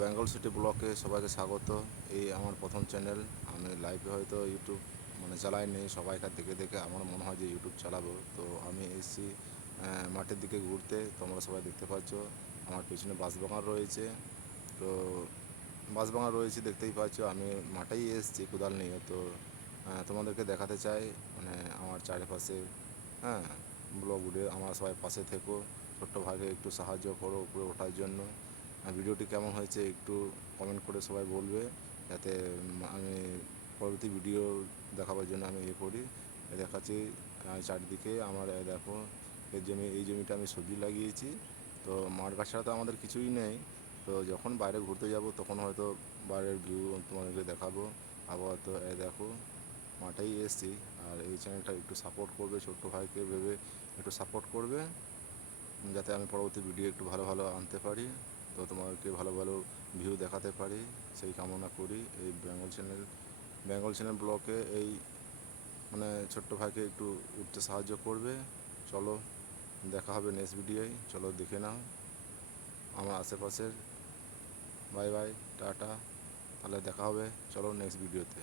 Bengal city ব্লকে সবাইকে স্বাগত। এই আমার প্রথম চ্যানেল আমি লাইভে হয়তো ইউটিউব মানে চালাইনি সবাইকার দেখে দেখে আমার মনে হয় যে ইউটিউব চালাবো। তো আমি এসেছি মাঠের দিকে ঘুরতে। তোমরা সবাই দেখতে পাচ্ছ, আমার পেছনে বাঁশবাগান রয়েছে। তো বাঁশবাগান রয়েছে দেখতেই পাচ্ছ, আমি মাঠেই এসেছি, কোদাল নিয়ে। তো তোমাদেরকে দেখাতে চাই মানে আমার চারিপাশে হ্যাঁ ব্লগ উঠে আমার সবাই পাশে থেকো। ছোট্ট ভাইকে একটু সাহায্য করো উপরে ওঠার জন্য। ভিডিওটি কেমন হয়েছে একটু কমেন্ট করে সবাই বলবে। যাতে আমি পরবর্তী ভিডিও দেখাবার জন্য আমি ইয়ে করি। এ দেখাচ্ছি চারিদিকে আমার দেখো এই জমি, এই জমিটা আমি সবজি লাগিয়েছি। তো মাঠ গাছ তো আমাদের কিছুই নেই। তো যখন বাইরে ঘুরতে যাব, তখন হয়তো বাইরের ভিউ তোমাদেরকে দেখাবো। আপাতত এই দেখো, মাঠেই এসছি। আর এই চ্যানেলটা একটু সাপোর্ট করবে, ছোট্ট ভাইকে ভেবে একটু সাপোর্ট করবে। যাতে আমি পরবর্তী ভিডিও একটু ভালো ভালো আনতে পারি। তো তোমাদেরকে ভালো ভালো ভিউ দেখাতে পারি, সেই কামনা করি। এই বেঙ্গল চ্যানেল বেঙ্গল চ্যানেল ব্লকে এই মানে ছোট্ট ভাইকে একটু উঠতে সাহায্য করবে। চলো, দেখা হবে নেক্সট ভিডিওয় চলো, দেখে নাও। আমার আশেপাশের। Bye bye, tata. তাহলে দেখা হবে। চলো নেক্সট ভিডিওতে